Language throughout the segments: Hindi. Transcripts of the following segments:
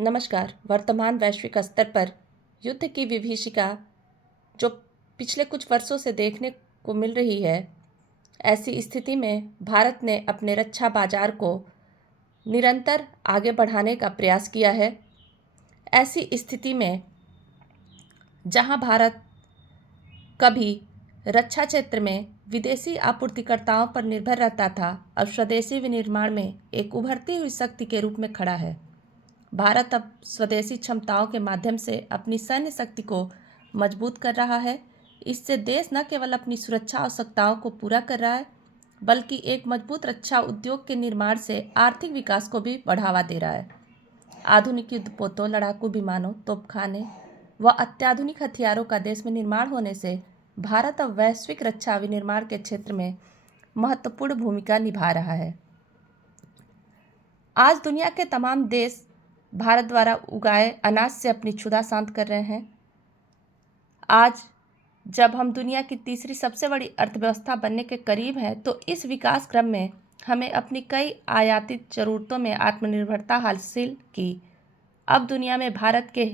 नमस्कार। वर्तमान वैश्विक स्तर पर युद्ध की विभीषिका जो पिछले कुछ वर्षों से देखने को मिल रही है, ऐसी स्थिति में भारत ने अपने रक्षा बाजार को निरंतर आगे बढ़ाने का प्रयास किया है। ऐसी स्थिति में जहां भारत कभी रक्षा क्षेत्र में विदेशी आपूर्तिकर्ताओं पर निर्भर रहता था, अब स्वदेशी विनिर्माण में एक उभरती हुई शक्ति के रूप में खड़ा है। भारत अब स्वदेशी क्षमताओं के माध्यम से अपनी सैन्य शक्ति को मजबूत कर रहा है। इससे देश न केवल अपनी सुरक्षा आवश्यकताओं को पूरा कर रहा है, बल्कि एक मजबूत रक्षा उद्योग के निर्माण से आर्थिक विकास को भी बढ़ावा दे रहा है। आधुनिक युद्धपोतों, लड़ाकू विमानों, तोपखाने व अत्याधुनिक हथियारों का देश में निर्माण होने से भारत अब वैश्विक रक्षा विनिर्माण के क्षेत्र में महत्वपूर्ण भूमिका निभा रहा है। आज दुनिया के तमाम देश भारत द्वारा उगाए अनाज से अपनी क्षुधा शांत कर रहे हैं। आज जब हम दुनिया की तीसरी सबसे बड़ी अर्थव्यवस्था बनने के करीब हैं, तो इस विकास क्रम में हमें अपनी कई आयातित ज़रूरतों में आत्मनिर्भरता हासिल की। अब दुनिया में भारत के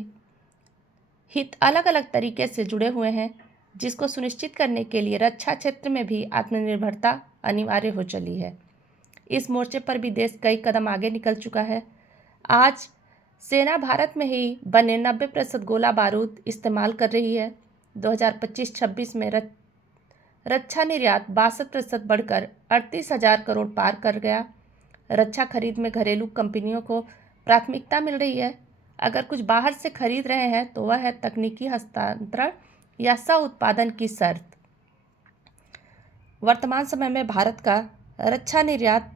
हित अलग अलग तरीके से जुड़े हुए हैं, जिसको सुनिश्चित करने के लिए रक्षा क्षेत्र में भी आत्मनिर्भरता अनिवार्य हो चली है। इस मोर्चे पर भी देश कई कदम आगे निकल चुका है। आज सेना भारत में ही बने 90% गोला बारूद इस्तेमाल कर रही है। 2025-26 में रक्षा निर्यात 62% बढ़कर 38,000 करोड़ पार कर गया। रक्षा खरीद में घरेलू कंपनियों को प्राथमिकता मिल रही है। अगर कुछ बाहर से खरीद रहे हैं तो वह है तकनीकी हस्तांतरण या सह उत्पादन की शर्त। वर्तमान समय में भारत का रक्षा निर्यात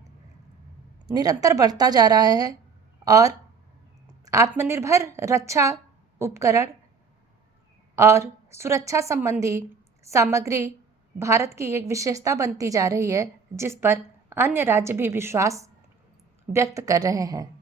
निरंतर बढ़ता जा रहा है और आत्मनिर्भर रक्षा उपकरण और सुरक्षा संबंधी सामग्री भारत की एक विशेषता बनती जा रही है, जिस पर अन्य राज्य भी विश्वास व्यक्त कर रहे हैं।